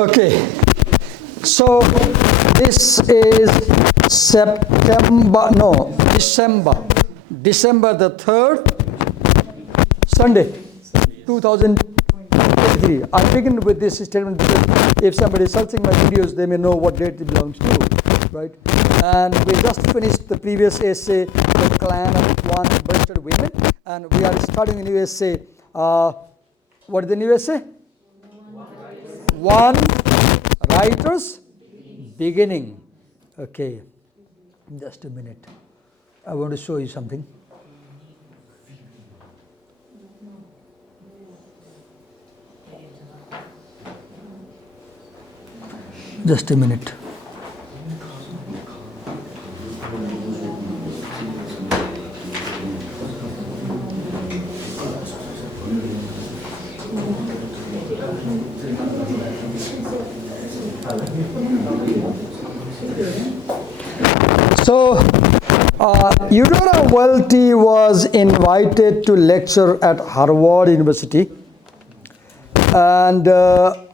Okay, so this is December the 3rd, Sunday, 2023. I begin with this statement because if somebody is searching my videos, they may know what date it belongs to, right? And we just finished the previous essay, The Clan of One Registered Women, and we are starting the new essay. What is the new essay? One Writer's Beginning. Okay, just a minute. I want to show you something. Just a minute. So, Eudora Welty was invited to lecture at Harvard University, and her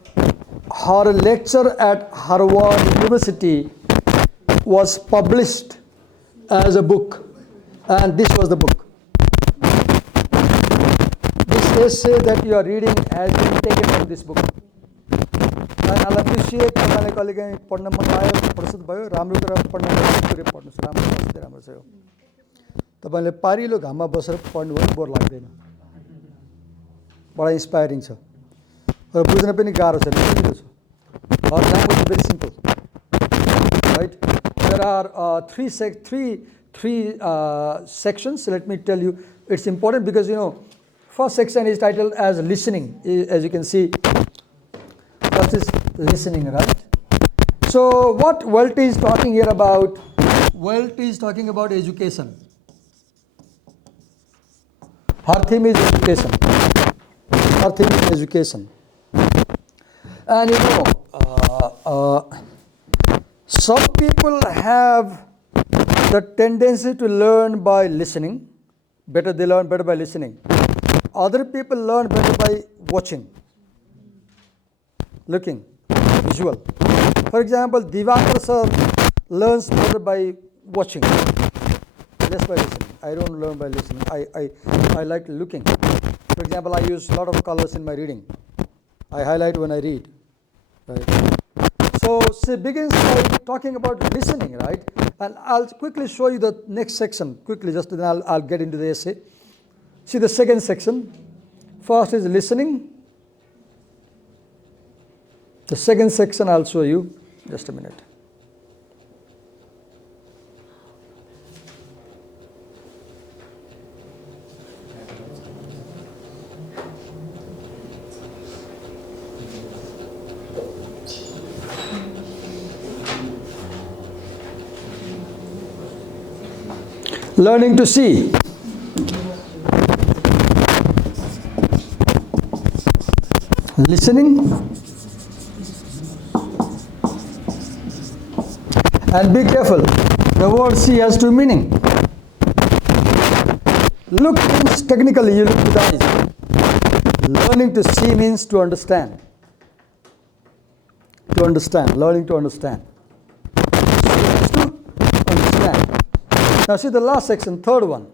lecture at Harvard University was published as a book, and this was the book. This essay that you are reading has been taken from this book. And I'll appreciate तपाईँलाई कहिलेकाहीँ पढ्न मन लाग्यो प्रस्तुत भयो राम्रो कुरा पढ्न पुरै पढ्नुस् राम्रो छ यो तपाईँले पारिलो घाममा बसेर पढ्नु भने बोर लाग्दैन बडा इन्स्पायरिङ छ र बुझ्न पनि गाह्रो छैन सजिलो छ Our language is very simple, right? There are three sections. Let me tell you, it's important because first section is titled as listening. As you can see, first is listening, right? So what Welty is talking here about? Welty is talking about education. Her theme is education. Her theme is education. And some people have the tendency to learn by listening. They learn better by listening. Other people learn better by watching, looking, visual. For example, Divakar sir learns better by watching, less by listening. I don't learn by listening. I like looking. For example, I use a lot of colors in my reading. I highlight when I read. Right. So she begins by talking about listening, right? And I'll quickly show you the next section, quickly, just then I'll get into the essay. See the second section. First is listening. The second section I'll show you. Just a minute. Learning to see. Listening. And be careful, the word see has two meanings. Look means technically you look with eyes. Learning to see means to understand. To understand, learning to understand. To understand. Now see the last section, third one.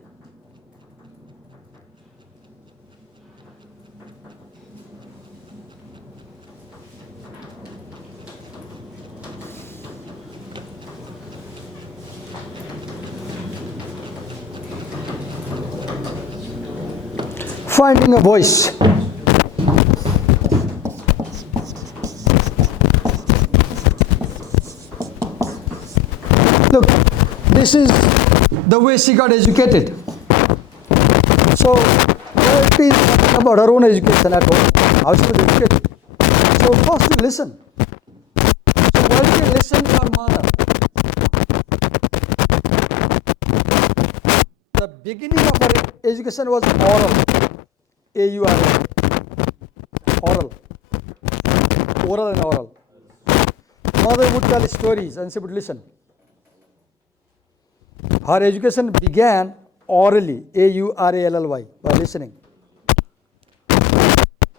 Finding a voice. Look, this is the way she got educated. So, Welty is talking about her own education at home, how she was educated. So, first you listen. So, Welty listened to her mother. The beginning of her education was oral. A-U-R-A. Oral. Oral and oral. Mother would tell stories and she would listen. Her education began orally, A-U-R-A-L-L-Y, by listening.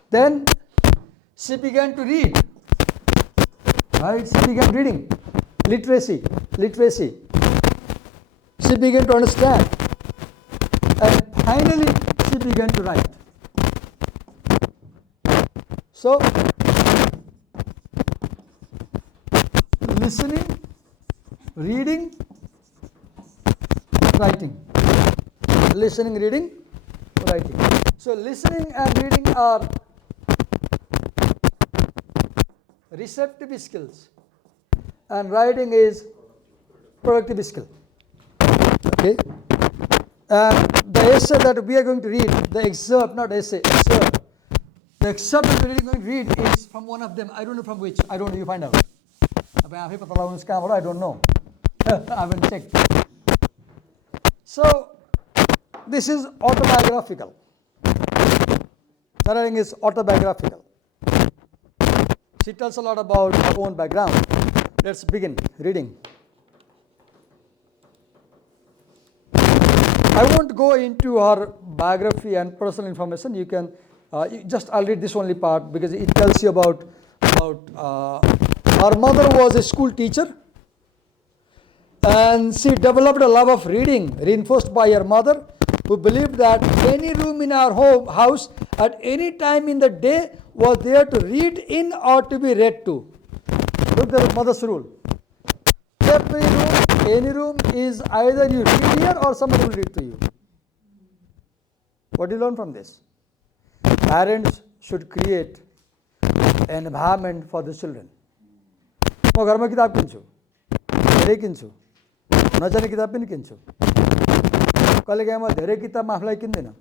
Then she began to read. right? She began reading. Literacy. She began to understand. And finally, she began to write. So, listening, reading, writing. Listening, reading, writing. So, listening and reading are receptive skills, and writing is productive skill. Okay. The essay that we are going to read, the excerpt, not essay, excerpt. The excerpt that we are going to read is from one of them. I don't know from which. I don't know. You find out. I don't know. I haven't checked. So, this is autobiographical. The writing is autobiographical. She tells a lot about her own background. Let's begin reading. I won't go into her biography and personal information. You can I'll read this only part because it tells you about her mother was a school teacher, and she developed a love of reading, reinforced by her mother, who believed that any room in our house at any time in the day was there to read in or to be read to. Look at the mother's rule. Every room, any room is either you read here or somebody will read to you. What do you learn from this? Parents should create an environment for the children. म घरमा किताब किन्छु, धेरै किन्छु, नजाने किताब पनि किन्छु. कहिलेकाहीँ म धेरै किताब आफूलाई किन्दिनँ,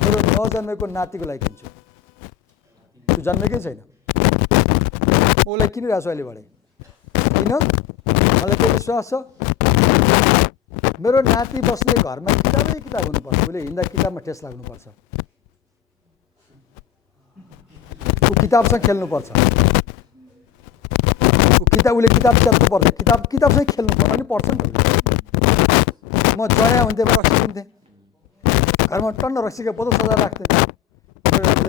मेरो नजन्मेको नातिको लागि किन्छु. त्यो जन्मेकै छैन, उसलाई किनिरहेको छु अहिलेबाटै. किन? मलाई के विश्वास छ, मेरो नाति बस्ने घरमा किताबै किताब हुनुपर्छ. उसले हिँड्दा किताबमा ठेस लाग्नुपर्छ, ऊ किताबसँग खेल्नुपर्छ, उसले किताब पर्छ, किताबसँग खेल्नु पर्छ अनि पढ्छ नि. म जया हुन्थेँ, म रक्सी किन्थेँ, घरमा टन्न रक्सीको बोतल सजाएर राख्थेँ,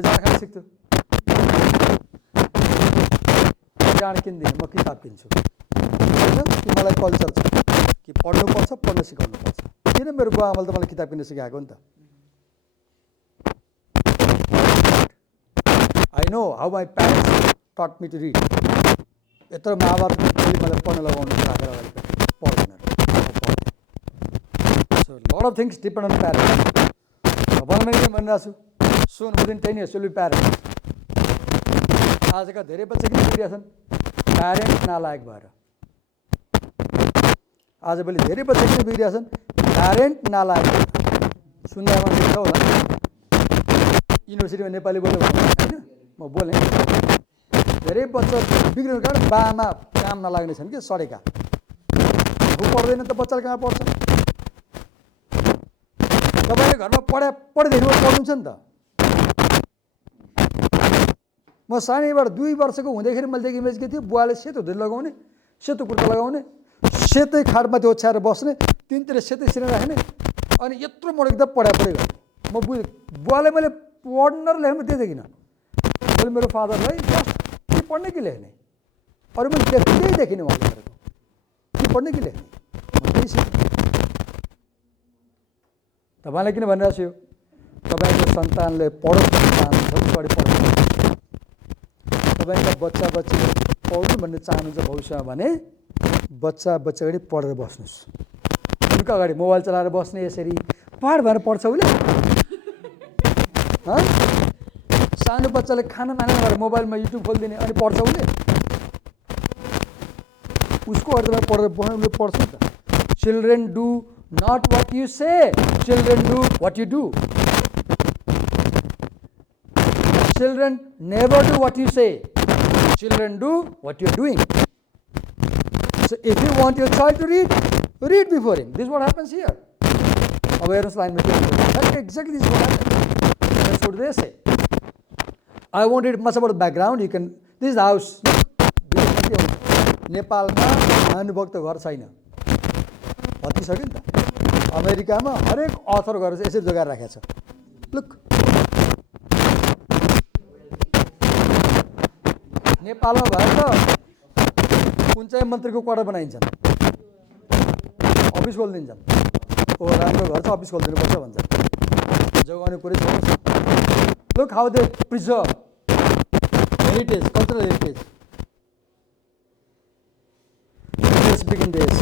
जाँड खान सिक्थ्यो. जाँड किन्दिनँ, म किताब किन्छु. होइन कि मलाई कल्चर छ कि पढ्नुपर्छ, पढ्न सिकाउनुपर्छ. किन मेरो बुवा आमाले त मलाई किताब किन्न सिकाएको नि त. I know how my parents taught me to read. यत्रो महाभारत मलाई पढ्न लगाउनु राखेर अगाडि पढ्दैन. So a lot of things depend on parents. मैले के भनिरहेको छु, soon within 10 years you'll be parents. आजका धेरै बच्चा किन बिग्रिएछन्? प्यारेन्ट नालायक भएर. आजभोलि धेरै बच्चा किन बिग्रिएछन्? प्यारेन्ट नालायक भएर. सुन्दा मान्छे छ होला, युनिभर्सिटीमा नेपाली बोल्नु होइन, म बोलेँ. धेरै बच्चा बिग्रिनु कारण बाआमा काम नलाग्ने छन् कि सडेका. ऊ पढ्दैन त बच्चाले कहाँ पढ्छ? तपाईँले घरमा पढिदिनु पढ्नुहुन्छ नि त. म सानैबाट 2 वर्षको हुँदाखेरि मैले देखेँ इमेज के थियो, बुवाले सेतो धुरी लगाउने, सेतो कुर्ता लगाउने, सेतै खाटमाथि ओछ्याएर बस्ने, तिनतिर सेतै सिरेर राख्ने, अनि यत्रो मोडो किताब पढाइ गरेँ. म बुझेँ बुवाले मैले पढ्न र लेख्न दिएँ किन. मैले मेरो फादरलाई के पढ्ने कि लेख्ने, अरू मैले लेख्दै देखिनँ उहाँले गरेको. के पढ्ने कि लेख्ने, म त्यही सिकेँ. तपाईँलाई किन भनिरहेको छु, तपाईँको सन्तानले पढोस् भन्ने चाहनुहुन्छ, अगाडि पढ्नु. तपाईँका बच्चा बच्चीले पढ्नु भन्ने चाहनुहुन्छ भविष्यमा भने बच्चा अगाडि पढेर बस्नुहोस्. उनको अगाडि मोबाइल चलाएर बस्ने, यसरी पढ भनेर पढ्छ उसले. सानो बच्चाले खाना मानेर भएर मोबाइलमा युट्युब खोलिदिने अनि पढ्छ उसले. उसको अगाडि तपाईँ पढेर बस्नु, उसले पढ्छ नि त. Children do not what you say, children do what you do. Children never do what you say, children do what you are doing. So if you want your child to read before him. This is what happens here. Awareness line material. That's exactly this is what happens. That's what they say. I won't read much about the background. You can. This is the house. नेपालमा अनुभक्त घर छैन, भत्किसक्यो नि त. अमेरिकामा हरेक अथर गरेर यसरी जोगाएर राखेको छ. लुक, नेपालमा भयो त कुन चाहिँ मन्त्रीको क्वार्टर बनाइन्छन्, अफिस खोलिदिन्छन्, ओ राम्रो घर छ अफिस खोलिदिनुपर्छ भन्छन्, जोगाउने कुरै छैन। Look how they preserve heritage, cultural heritage. Let's begin this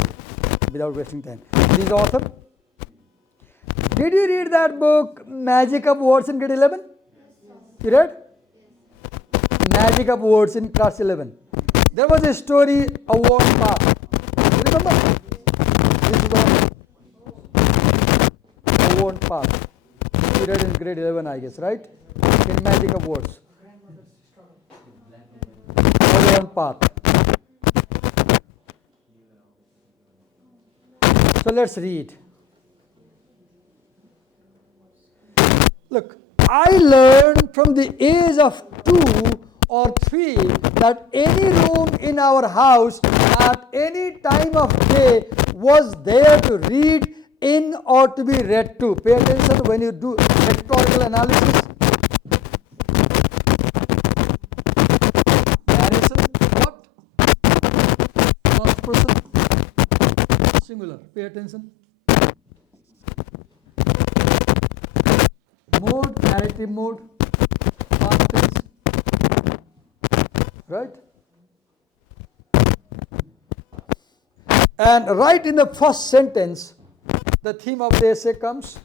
without wasting time. This is the author. Did you read that book, Magic of Words in grade 11? You read? Magic of Words in class 11. There was a story, a word path. You remember? This is a word path. You read in grade 11, I guess, right? In Magic of Words. A word path. So let's read. Look, I learned from the age of 2 or 3 that any room in our house at any time of day was there to read in or to be read to. Pay attention when you do rhetorical analysis. Narration, what? First person, singular. Pay attention. Mode, narrative mode, past tense, right? And right in the first sentence, the theme of the essay comes,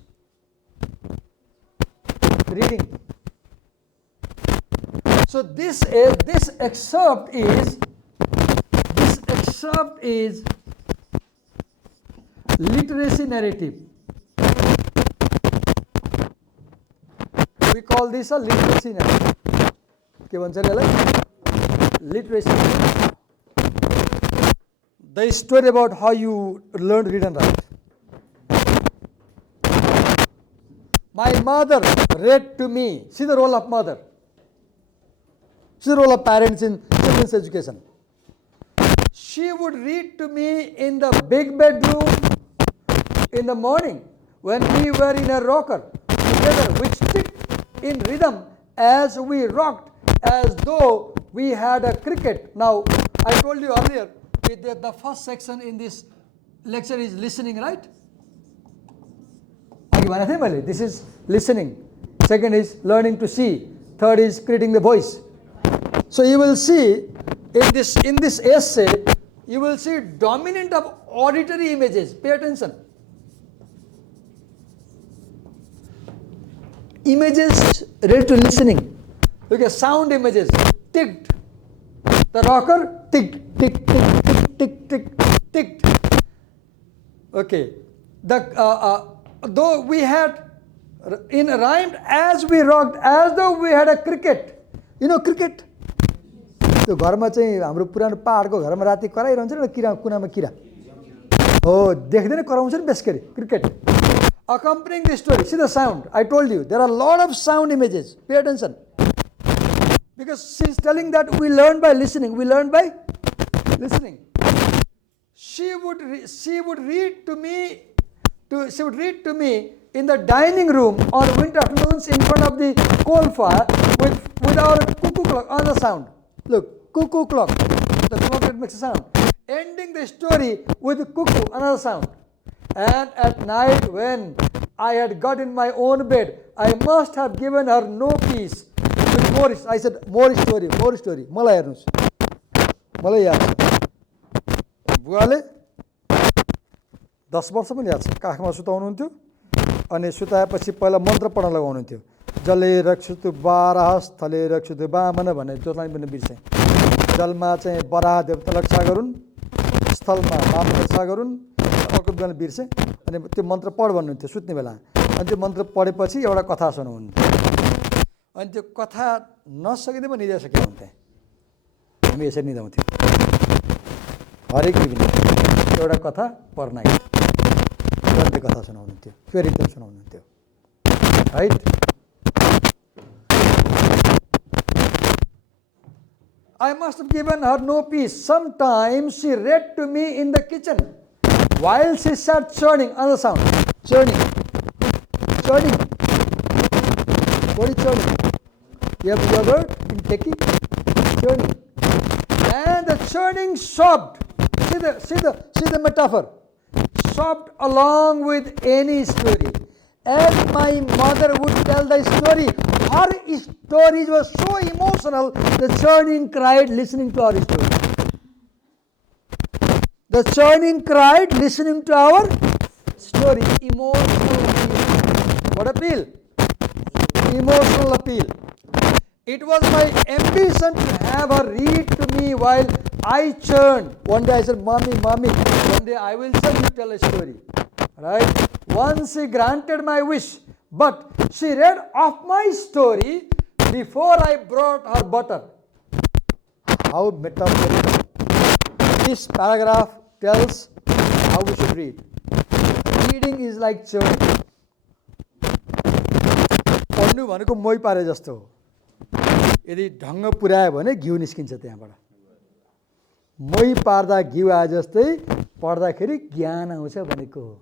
reading. So this excerpt is literacy narrative. We call this a literacy narrative. के भन्छ यसलाई? Literacy narrative. The story about how you learn read and write. My mother read to me. See the role of mother. See the role of parents in children's education. She would read to me in the big bedroom in the morning when we were in a rocker together, which ticked in rhythm as we rocked, as though we had a cricket. Now, I told you earlier that the first section in this lecture is listening, right? This is listening. Second is learning to see. Third is creating the voice. So you will see in this essay, you will see dominant of auditory images. Pay attention. Images related to listening. Look at sound images. Ticked. The rocker ticked, tick, tick, tick, tick, tick, ticked. Okay. Though we had in rhymed as we rocked, as though we had a cricket. You know cricket? त्यो घरमा चाहिँ हाम्रो पुरानो पहाडको घरमा राति कराइरहन्छ नि किरा कुनामा किरा हो देख्दैन कराउँछ नि बेसकरी cricket. Accompanying the story, see the sound. I told you there are a lot of sound images. Pay attention, because she is telling that we learn by listening. We learn by listening. She would read to me in the dining room on winter afternoons in front of the coal fire with our cuckoo clock on the sound. Look, cuckoo clock. The clock that makes a sound. Ending the story with the cuckoo, another sound. And at night when I had got in my own bed, I must have given her no peace. With more, I said, more story. Malai हेर्नुस्. मलाई याद छ. बुवाले 10 वर्ष पनि याद छ. काखमा सुताउनुहुन्थ्यो अनि सुताएपछि पहिला मन्त्र पढ्न लगाउनुहुन्थ्यो. जले रक्षतु बारह स्थले रक्षतु वामन भन्ने त्यो लाइन पनि बिर्से. जलमा चाहिँ बराह देवता रक्षा गरून्, स्थलमा वामन रक्षा गरून्. अर्को बेला बिर्से अनि त्यो मन्त्र पढ भन्नुहुन्थ्यो सुत्ने बेला. अनि त्यो मन्त्र पढेपछि एउटा कथा सुनाउनुहुन्थ्यो. अनि त्यो कथा नसकिँदै पनि निदा सके हुन्थे. हामी यसरी निदाउँथ्यौँ. हरेक दिन एउटा कथा पर्नाइ गद्य कथा सुनाउनुहुन्थ्यो, फेरि टेल सुनाउनुहुन्थ्यो. Right. I must have given her no peace. Sometimes she read to me in the kitchen while she sat churning. Another sound. Churning. What is churning? You have yogurt in Turkey? Churning. And the churning sobbed. see the metaphor. Sobbed along with any story. As my mother would tell the story, her stories were so emotional, the churning cried listening to our story. The churning cried listening to our story. Emotional appeal. What appeal? Emotional appeal. It was my ambition to have her read to me while I churned. One day I said, Mommy, Mommy, one day I will you tell a story. Right? Once she granted my wish, but she read off my story before I brought her butter. How metaphorical. This paragraph tells how we should read. Reading is like churning. पढ्नु भनेको मोही पारे जस्तो हो. यदि ढङ्ग पुर्यायो भने घिउ निस्किन्छ त्यहाँबाट. मोही पार्दा घिउ आए जस्तै पढ्दाखेरि ज्ञान आउँछ भनेको हो.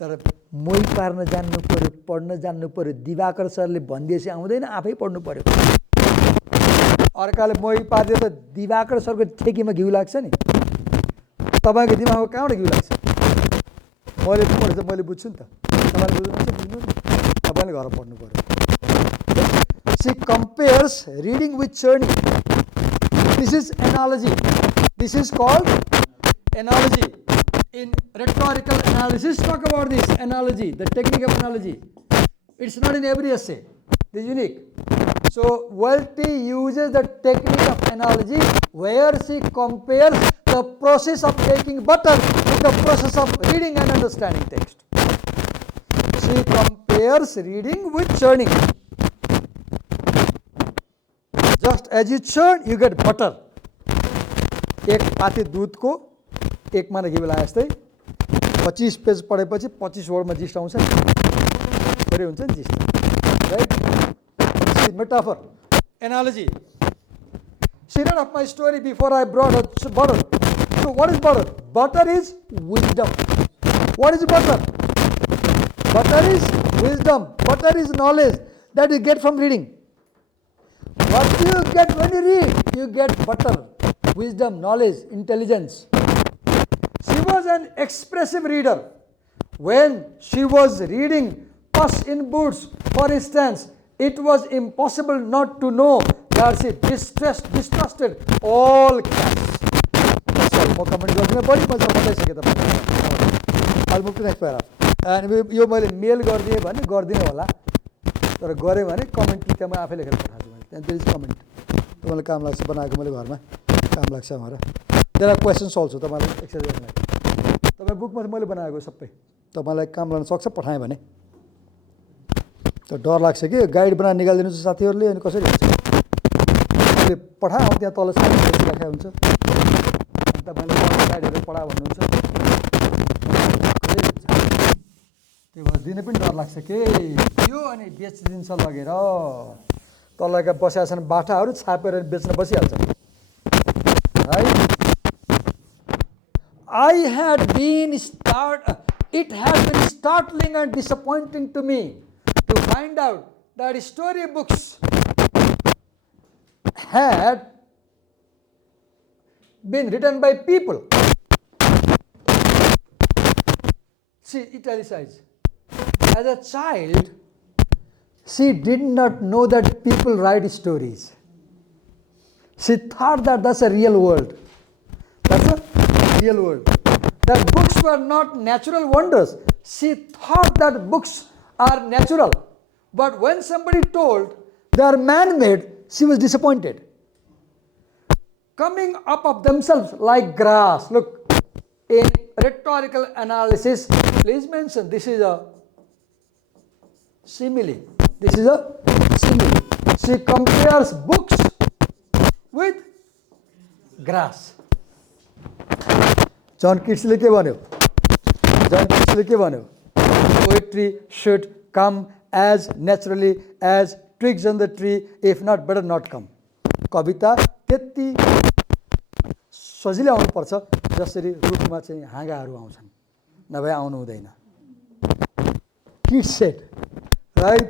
तर मोही पार्न जान्नु पर्यो, पढ्न जान्नु पर्यो. दिवाकर सरले भनिदिएपछि आउँदैन, आफै पढ्नु पर्यो. अर्काले मोही पारिदियो त दिवाकर सरको ठेकीमा घिउ लाग्छ नि. तपाईँको दिमागमा कहाँबाट घिउ लाग्छ? मैले पढेछ, मैले बुझ्छु नि त. तपाईँले बुझ्नुहुन्छ? तपाईँले घर पढ्नु पर्यो. She compares reading with churning. This is analogy. This is called analogy. In rhetorical analysis, talk about this analogy, the technique of analogy. It's not in every essay. This is unique. So, Welty uses the technique of analogy where she compares the process of taking butter with the process of reading and understanding text. She compares reading with churning. Just as you churn, you get butter. एक पाती दूधको एक माना घिउ लाए जस्तै 25 page पढेपछि 25 वर्डमा gist आउँछ नि. थोरै हुन्छ नि gist. Right? Metaphor, analogy. She read of my story before I brought her butter. So what is butter? Butter is wisdom. What is butter? Butter is wisdom. Butter is knowledge that you get from reading. What do you get when you read? You get butter, wisdom, knowledge, intelligence. She was an expressive reader. When she was reading Puss in Boots, for instance, it was impossible not to know that she distrusted all cats. म comment गर्दिनँ, बढी मजा बताइसकेँ तपाईँलाई. I'll move to next paragraph. And यो मैले mail गरिदिएँ भने गर्दिनँ होला, तर गरेँ भने कमेन्ट त्यहाँ म आफै लेखेर पठाउँछु. त्यहाँदेखि कमेन्ट तपाईँलाई काम लाग्छ, बनाएको मैले घरमा काम लाग्छ मलाई. देयर आर क्वेसन्स अल्सो तपाईँलाई एक्सर्साइज गर्नलाई. तपाईँ बुकमा मैले बनाएको सबै तपाईँलाई काम लाग्न सक्छ पठाएँ भने. त डर लाग्छ कि गाइड बनाएर निकालिदिनुहुन्छ साथीहरूले, अनि कसरी हुन्छ? मैले पठाएँ त्यहाँ तल साथीहरू राखेको हुन्छ, तपाईँले गाइडहरू पढा भन्नुहुन्छ, त्यो भएर दिन पनि डर लाग्छ कि यो अनि बेचिदिन्छ लगेर. तलका बसेका छन् बाठाहरू छापेर बेच्न बसिहाल्छ. It had been startling and disappointing to me to find out that storybooks had been written by people. See, italicized. As a child, she did not know that people write stories. She thought that that's a real world. That's a real world. That books were not natural wonders. She thought that books are natural. But when somebody told they are man-made, she was disappointed. Coming up of themselves like grass. Look, in rhetorical analysis, please mention this is a simile. This is a simile. She compares books with grass. John Keatsले के भन्यो? John Keatsले के भन्यो? Poetry should come as naturally as twigs on the tree, if not better not come. कविता त्यति सजिलै आउनु पर्छ जसरी रुखमा चाहिँ हाँगाहरू आउँछन्, नभए आउनु हुँदैन. Keats said, right?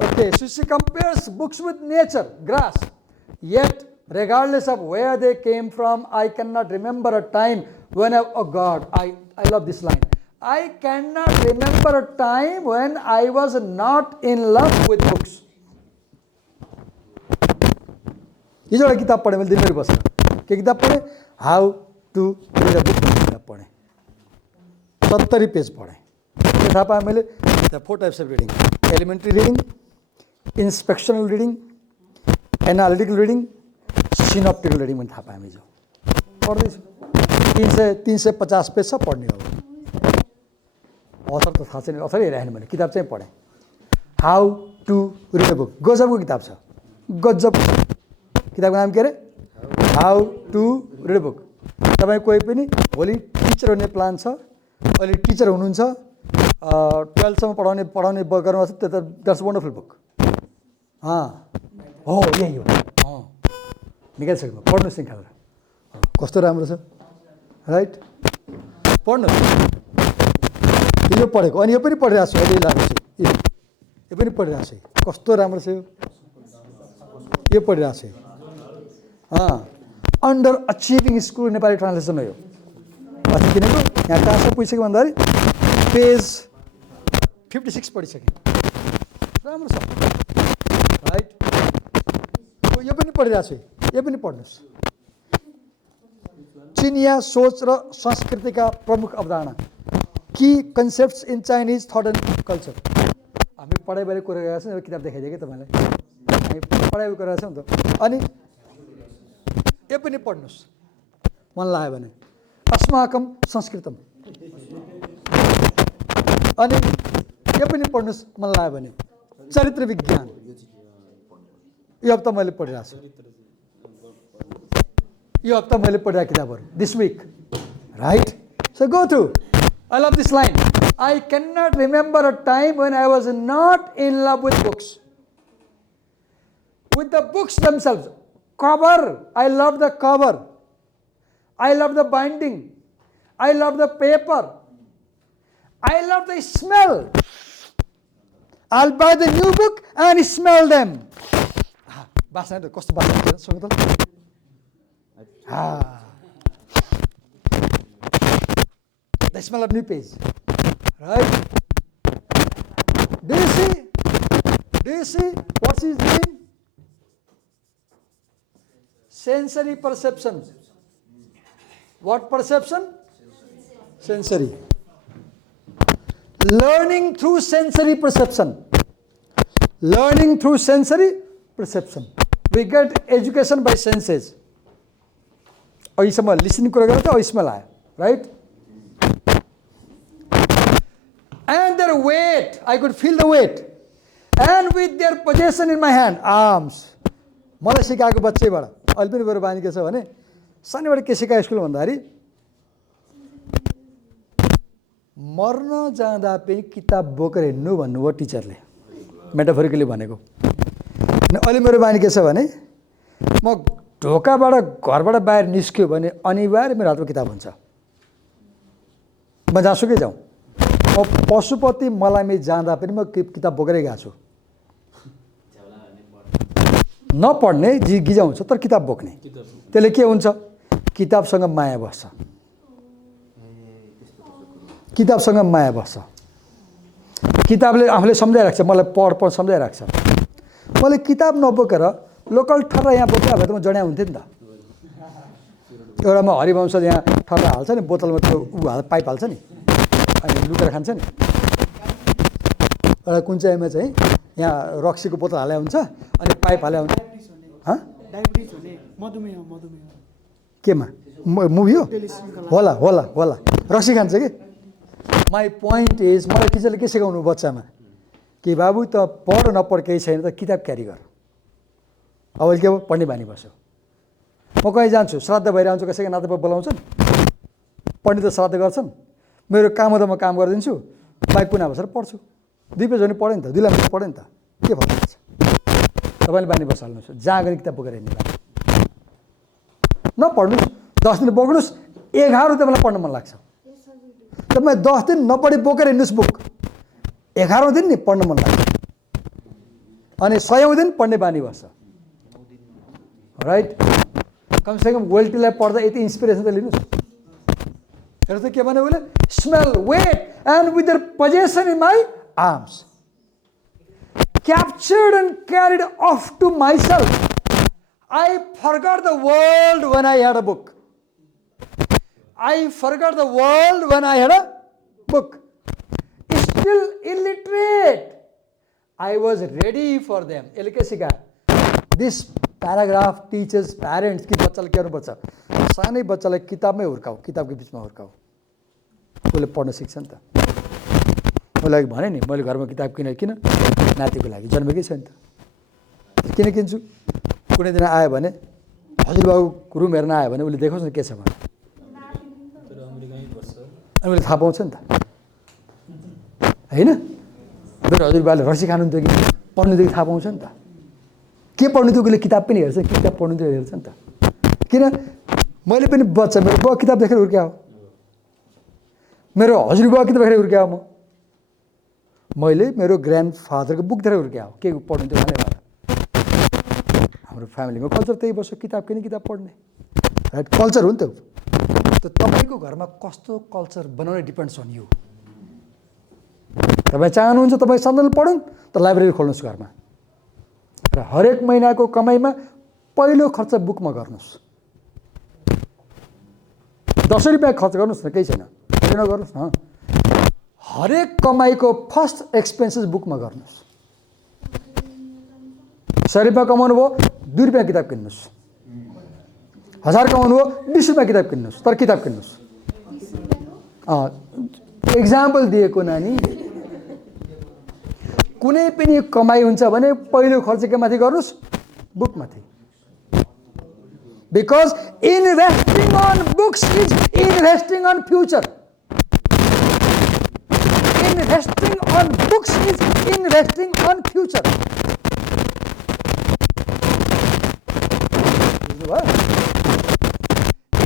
Okay, so she compares books with nature, grass. Yet regardless of where they came from. I cannot remember a time when oh God, I love this line. I cannot remember a time when I was not in love with books. हिजो एउटा किताब पढेँ मैले दिनभरि बसेर के किताब पढेँ how to read a book किताब पढेँ 70 पेज पढेँ के थाहा पाएँ मैले the 4 types of reading elementary reading inspectional reading analytical reading synoptical reading पनि थाहा पाएँ हिजो पढ्दैछु 350 पेज छ पढ्ने हो अथर त थाहा छैन अथरै हेरेन मैले किताब चाहिँ पढेँ how to read a book गजबको किताब छ गजब किताबको नाम के अरे how to read a book तपाईँ कोही पनि भोलि टिचर हुने प्लान छ अहिले टिचर हुनुहुन्छ 12सम्म पढाउने गर्नु छ त्यो त द्याट्स वन्डरफुल बुक हो यही हो निकालिसक्नु पढ्नुहोस् निकालेर कस्तो राम्रो छ राइट पढ्नुहोस् यो पढेको अनि यो पनि पढिरहेको छु अहिले लाग्छ यो पनि पढिरहेको छु कस्तो राम्रो छ यो पढिरहेको छु under achieving school Nepali translation हो यो अस्ति किनेको यहाँ कहाँ पुगिसक्यो भन्दाखेरि पेज 56 पढिसकेँ राम्रो छ राइट यो पनि पढिरहेको छु यो पनि पढ्नुहोस् चिनिया सोच र संस्कृतिका प्रमुख अवधारणा की concepts in Chinese that end culture हामी पढाइबारे कुरा गरेका छौँ किताब देखाइदिएँ कि तपाईँलाई हामी पढाइ गरेका छौँ नि त अनि यो पनि पढ्नुहोस् मन लाग्यो भने अस्माकं संस्कृतम अनि यो पनि पढ्नुहोस् मन लाग्यो भने चरित्र विज्ञान यो हप्ता मैले पढिरहेको छु यो हप्ता मैले पढिरहेको किताबहरू this week right so go through I love this line. I cannot remember a time when I was not in love with books. With the books themselves. Cover. I love the cover. I love the binding. I love the paper. I love the smell. I'll buy the new book and smell them. Basta na kosto basta sungo to. The smell of new page, right? Do you see? What's his name? Sensory perception. What perception? Sensory. Learning through sensory perception. Learning through sensory perception. We get education by senses. Oh, you smell. Listening kura garo ta, oh, smell aaya, right? And their weight, I could feel the weight. And with their possession in my hand, arms. मलाई सिकाएको बच्चैबाट अहिले पनि मेरो बानी के छ भने सानैबाट के सिकायो स्कुल भन्दाखेरि मर्न जाँदा पनि किताब बोकेर हिँड्नु भन्नुभयो टिचरले मेटाफोरिकली भनेको अनि अहिले मेरो बानी के छ भने म ढोकाबाट घरबाट बाहिर निस्क्यो भने अनिवार्य मेरो हातमा किताब हुन्छ म जहाँसुकै जाउँ म पशुपति मलामी जाँदा पनि म किताब बोकेरै गएको छु नपढ्ने गिजाउँछ तर किताब बोक्ने त्यसले के हुन्छ किताबसँग माया बस्छ किताबसँग माया बस्छ किताबले आफूले सम्झाइराख्छ मलाई पढ सम्झाइराख्छ मैले किताब नबोकेर लोकल ठर्रा यहाँ बोकेर भए त म जड्या हुन्थेँ नि त एउटामा हरिवंश यहाँ ठर्रा हाल्छ नि बोतलमा त्यो पाइप हाल्छ नि अनि लुकेर खान्छ नि एउटा कुन चाहिँमा चाहिँ यहाँ रक्सीको बोतल हाले हुन्छ अनि पाइप हाले हुन्छ केमा मुभी हो होला रक्सी खान्छ कि माई पोइन्ट इज मलाई टिचरले के सिकाउनु बच्चामा कि बाबु त पढ नपढ केही छैन त किताब क्यारी गर अब अहिले के हो पढ्ने बानी बस्यो म कहीँ जान्छु श्राद्ध भइरहन्छु कसैको नाता बोलाउँछन् पढ्ने त श्राद्ध गर्छन् मेरो काम त म काम गरिदिन्छु बाइक पुना बसेर पढ्छु 2 पेज भने पढेँ नि त 2 लाइन पढेँ नि त के फरक पर्छ तपाईँले बानी बसाल्नुहोस् जहाँ गएर किताब बोकेर हिँड्ने बानी नपढ्नुहोस् 10 दिन बोक्नुहोस् 11 तपाईँलाई पढ्न मन लाग्छ तपाईँ 10 दिन नपढी बोकेर हिँड्नुहोस् बुक 11औं दिन नि पढ्न मन लाग्छ अनि 100औं दिन पढ्ने बानी बस्छ राइट कमसेकम वेल्टीलाई पढ्दा यति इन्सपिरेसन त लिनुहोस्। हेर्नु त के भने उसले, smell wet and with their possession in my arms captured and carried off to myself. I forgot the world when I had a book. I forgot the world when I had a book. Still illiterate, I was ready for them. This paragraph teaches parents कि बच्चाले के गर्नुपर्छ, सानै बच्चालाई किताबमै हुर्काऊ, किताबको बिचमा हुर्काऊ, उसले पढ्न सिक्छ नि त। मलाई भने नि मैले घरमा किताब किन नातिको लागि जन्मेकै छ नि त, किन किन्छु। कुनै दिन आयो भने हजुरबाबुको रुम हेर्न आयो भने उसले देखाउँछ नि के छ भने, अनि उसले थाहा पाउँछ नि त होइन। मेरो हजुरबाले रसी खानुहुन्थ्यो कि पढ्नुहुन्थ्यो कि थाहा पाउँछ नि त। के पढ्नु थियो उसले किताब पनि हेर्छ, किताब पढ्नु थियो हेर्छ नि त। किन मैले पनि बच्चा मेरो बुवा किताब देखेर हुर्क्या हो, मेरो हजुरबुवा किताब देखेर हुर्क्या हो, मैले मेरो ग्रान्डफादरको बुक देखेर हुर्क्या हो। के पढ्नु थियो भने हाम्रो फ्यामिलीमा कल्चर त्यही बस्यो, किताब किन किताब पढ्ने, राइट? कल्चर हो नि त। तपाईँको घरमा कस्तो कल्चर बनाउने डिपेन्ड्स अन यु। तपाईँ चाहनुहुन्छ तपाईँ सधैँ पढौँ त लाइब्रेरी खोल्नुहोस् घरमा, र हरेक महिनाको कमाइमा पहिलो खर्च बुकमा गर्नुहोस्। 10 रुपियाँ खर्च गर्नुहोस् न, केही छैन, किन गर्नुहोस् न। हरेक कमाइको फर्स्ट एक्सपेन्सेस बुकमा गर्नुहोस्। 100 रुपियाँ कमाउनु भयो, 2 रुपियाँ किताब किन्नुहोस्। 1000 कमाउनु भयो, 20 रुपियाँ किताब किन्नुहोस्, तर किताब किन्नुहोस्। एक्जाम्पल दिएको नानी, कुनै पनि कमाइ हुन्छ भने पहिलो खर्च के माथि गर्नुहोस्, बुकमाथि। Because investing on books is investing on future. Investing on books is investing on future.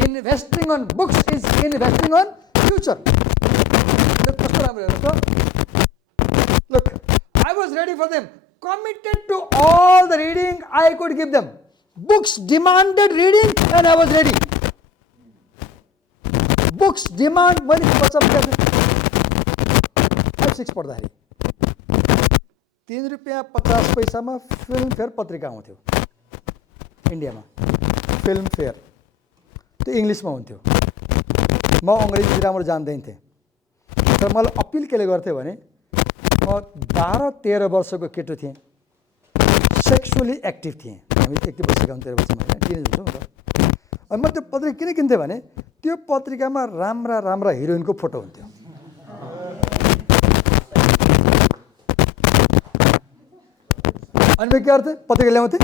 Investing on books is investing on future. Look, I was ready for them, committed to all the reading I could give them. Books demanded reading and I was ready. Books demand money. 6 पढ्दाखेरि 3 रुपियाँ 50 पैसामा film fair पत्रिका आउँथ्यो इन्डियामा। Film fair त्यो इङ्ग्लिसमा हुन्थ्यो। म अङ्ग्रेजी राम्रो जान्दैन थिएँ, तर मलाई अपिल केले गर्थ्यो भने म 12-13 वर्षको केटो थिएँ, सेक्सुअली एक्टिभ थिएँ। हामी 31 वर्षका 13 वर्षमा टिनेज हुन्छौँ नि त। अनि म त्यो पत्रिका किन किन्थेँ भने त्यो पत्रिकामा राम्रा राम्रा हिरोइनको फोटो हुन्थ्यो। अनि के गर्थे, पत्रिका ल्याउँथे,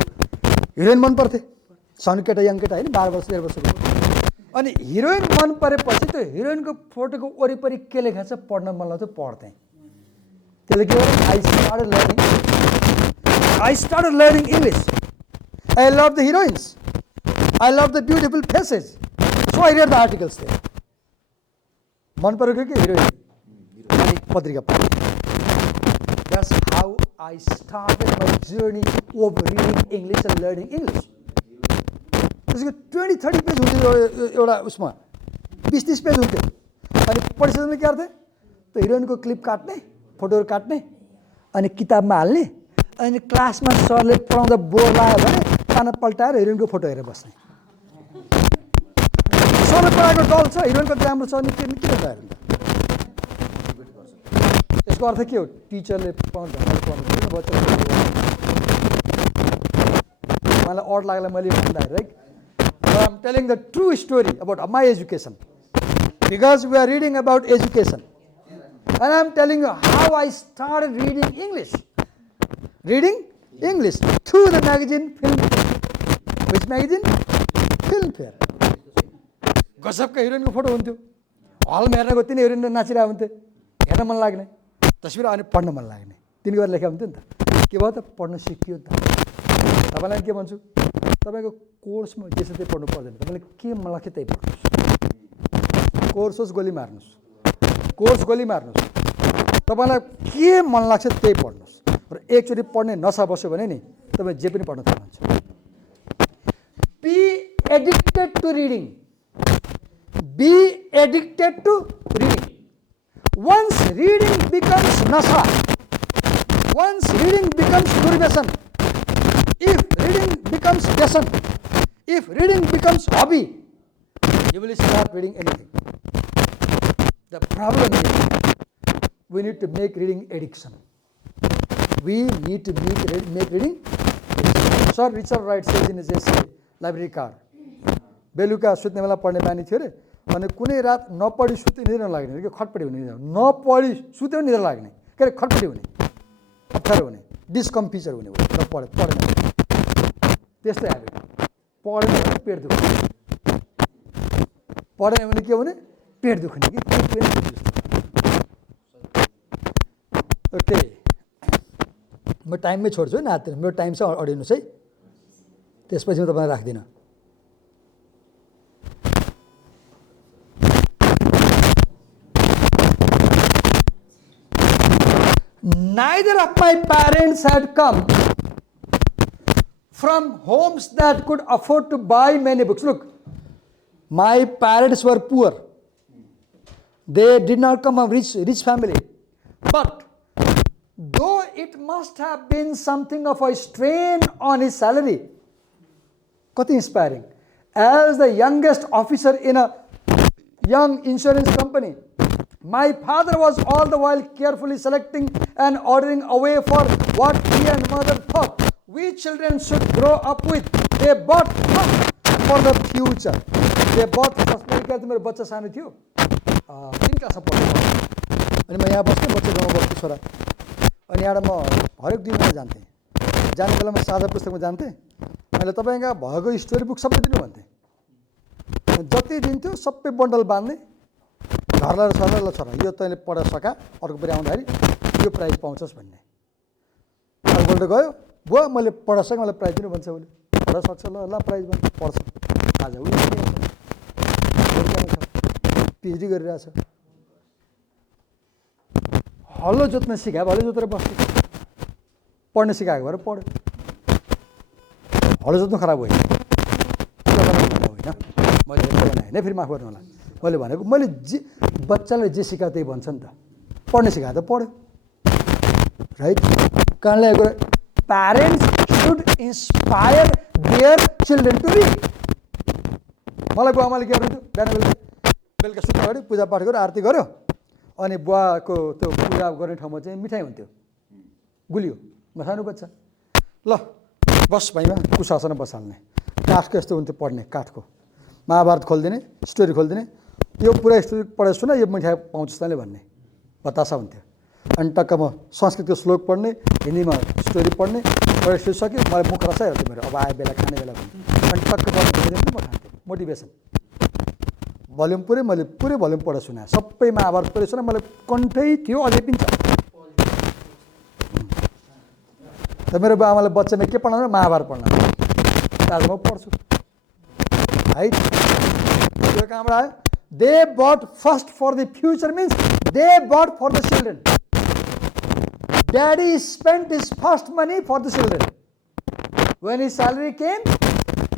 हिरोइन मन पर्थे, सानो केटा यङ केटा होइन, 12 वर्ष 13 वर्षको। अनि हिरोइन मन परेपछि त्यो हिरोइनको फोटोको वरिपरि के लेखेको छ पढ्न मन लाग्थ्यो, पढ्थेँ। त्यसले के गर्यो, I started learning English. I love the heroines. I love the beautiful faces. So I read the articles there. मन परेको के हिरोइन, अनि पत्रिका पढ्थेँ। That's how I started my journey of reading English and learning English. त्यसको 20-30 page हुन्थ्यो एउटा उसमा, 20-30 पेज हुन्थ्यो। अनि पढिसकेपछि के गर्थेँ, त्यो हिरोइनको क्लिप काट्ने, फोटोहरू काट्ने, अनि किताबमा हाल्ने, अनि क्लासमा सरले पढाउँदा बोर लाग्यो भने कान पल्टाएर हिरोइनको फोटो हेरेर बस्ने। सरले पढाएको डल छ, हिरोइनको राम्रो छ, अनि किन भयो? यसको अर्थ के हो? टिचरले मलाई अड लाग्ला मैले भन्दाखेरि, right? I'm telling the true story about my education because we are reading about education, and I'm telling you how I started reading English through the magazine Film. Which magazine? Film Fair. गजबका हिरोइनको photo हुन्थ्यो, हलमा हेर्न गयो, तिनी heroine नाचिरहेको हुन्थे, हेर्न मन लाग्ने तस्बिर, अनि पढ्न मन लाग्ने, तिनी गरेर लेखेको हुन्थ्यो नि त। के भयो त, पढ्न सिकियो नि त। तपाईँलाई के भन्छु, तपाईँको कोर्समा जे छ त्यही पढ्नु पर्दैन, तपाईँले के मन लाग्छ त्यही पढ्नुहोस्। कोर्स होस् गोली मार्नुहोस्, कोर्स गोली मार्नुहोस्, तपाईँलाई के मन लाग्छ त्यही पढ्नुहोस्। र एकचोटि पढ्ने नसा बस्यो भने नि तपाईँ जे पनि पढ्न थाल्नुहुन्छ। Be addicted to reading. Be addicted to reading. Once reading becomes nasha, once reading becomes durvyasan, if reading becomes vyasan, if reading becomes hobby, you will start reading anything. The problem is we need to make reading addiction. We need to make reading addiction. Sir Richard Wright says in his essay, Library Card, बेलुका सुत्ने बेला पढ्ने बानी थियो रे अनि कुनै रात नपढी सुते निद्रा लाग्ने के खटपटी हुने नपढी सुते निद्रा लाग्ने के खटपटी हुने अप्ठ्यारो हुने डिस्कम्फिचर हुने पढेन त्यस्तै ह्याबिट पढेन भने पेट दुख्ने पढेन भने के हुने पेट दुख्ने कि ओके म टाइममै छोड्छु है नाति मेरो टाइम छ अडिनुहोस् है त्यसपछि म तपाईलाई राख्दिनँ Neither of my parents had come from homes that could afford to buy many books. Look, my parents were poor. They did not come from rich family. But though it must have been something of a strain on his salary, kati inspiring. As the youngest officer in a young insurance company, my father was all the while carefully selecting and ordering away for what he and mother thought we children should grow up with. They bought for the future. They bought first मेरो बच्चा सानो थियो 3 क्लासमा पढ्थ्यो अनि म यहाँ बस्थे बच्चा गाउँमा बस्थे छोरा अनि यहाँ म हरेक दिनमा जान्थेँ जाने बेलामा साझा पुस्तकमा जान्थेँ मैले तपाईंका भएको स्टोरी बुक सबै दिनु भन्थे जति दिन्थ्यो सबै बन्डल बाँध्ने घरलाई छोरा ल छोरा यो तैँले पढ सका अर्को पालि आउँदाखेरि यो प्राइज पाउँछस् भन्ने अर्कोपल्ट गयो बुवा मैले पढ सकेँ मलाई प्राइज दिनु भन्छ उसले पढ सक्छ ल ल प्राइज भन्छ पढ्छ आज उयो पिएचडी गरिरहेछ हलो जोत्न सिकायो हलो जोतेर बस्छ पढ्न सिकाएको भएर पढ्यो हलो जोत्नु खराब होइन मैले होइन फेरि माफ गर्नु होला मैले भनेको मैले जे बच्चाले जे सिकायो त्यही भन्छ नि त पढ्न सिकायो त पढ्यो राइट कारणले एउटा parents should inspire their children to read मलाई बुवा आमाले के गर्नुहुन्थ्यो बिहान बेलुका सुत्नु अगाडि पूजापाठ गर्यो आरती गर्यो अनि बुवाको त्यो पूजा गर्ने ठाउँमा चाहिँ मिठाई हुन्थ्यो गुलियो म सानो बच्चा ल बस भाइमा कुशासन बसाल्ने काठको यस्तो हुन्थ्यो पढ्ने काठको महाभारत खोलिदिने स्टोरी खोलिदिने यो पुरा स्टोरी पढेर सुन यो मिठाई पाउँछ तैँले भन्ने बतासा हुन्थ्यो अनि टक्क म संस्कृतको श्लोक पढ्ने हिन्दीमा स्टोरी पढ्ने पढेर सुइसक्यो मलाई मुख रसाइहाल्थ्यो मेरो अब आए बेला खाने बेला भन्थ्यो अनि टक्क पढ्नु म खान्थेँ मोटिभेसन भल्युम मैले पुरै भल्युम पढेर सुनाएँ सबै महाभारत पढेर सुनाएँ मलाई कन्ठै थियो अझै पनि छ त मेरो बाबाले बच्चामा के पढाउनु महाभारत पढ्न आज म पढ्छु है त्यो कहाँबाट आयो they but first for the future means they but for the children daddy spent his first money for the children when his salary came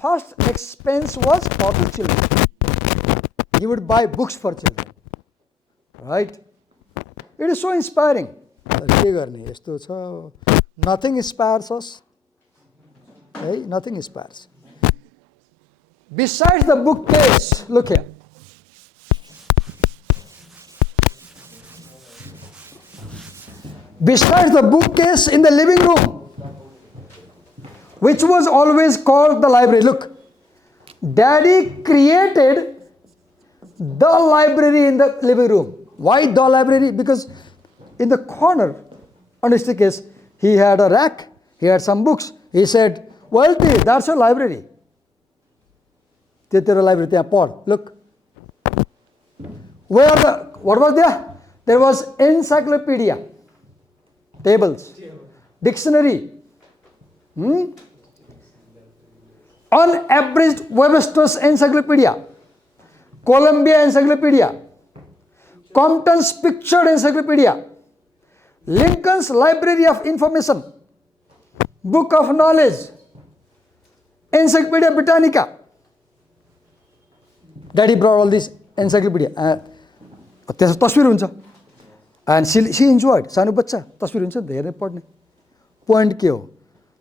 first expense was for the children he would buy books for children right it is so inspiring के गर्ने यस्तो छ nothing inspires us hey nothing inspires besides the bookcase look here besides the bookcase in the living room which was always called the library look daddy created the library in the living room. Why the library? Because in the corner on the staircase, he had a rack, he had some books. He said, Welty, that's your library. Library, look. What was there? There was encyclopedia, tables, dictionary, unabridged Webster's encyclopedia, Columbia Encyclopedia, Compton's Pictured Encyclopedia, Lincoln's Library of Information, Book of Knowledge, Encyclopedia Britannica, daddy brought all this encyclopedia त्यसमा तस्बिर हुन्छ end सी enjoyed सानो बच्चा तस्बिर हुन्छ नि त हेर्ने पढ्ने पोइन्ट के हो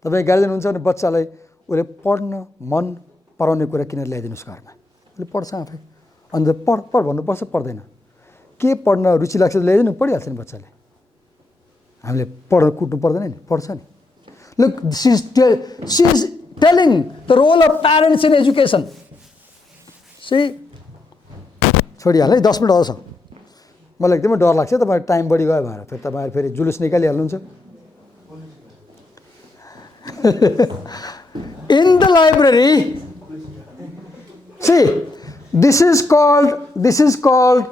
तपाईँ गार्जियन हुन्छ भने बच्चालाई उसले पढ्न मन पराउने कुरा किन ल्याइदिनुहोस् घरमा उसले पढ्छ आफै अन्त पढ भन्नुपर्छ पर्दैन के पढ्न रुचि लाग्छ ल्याइदिनु पढिहाल्छ नि बच्चाले हामीले पढ्न कुट्नु पर्दैन नि पढ्छ नि look she is telling the role of parents in education she छोडिहाल्नु है 10 मिनट अझ मलाई एकदमै डर लाग्छ तपाईँको टाइम बढी गयो भनेर फेरि तपाईँहरू फेरि जुलुस निकालिहाल्नुहुन्छ in the library see this is called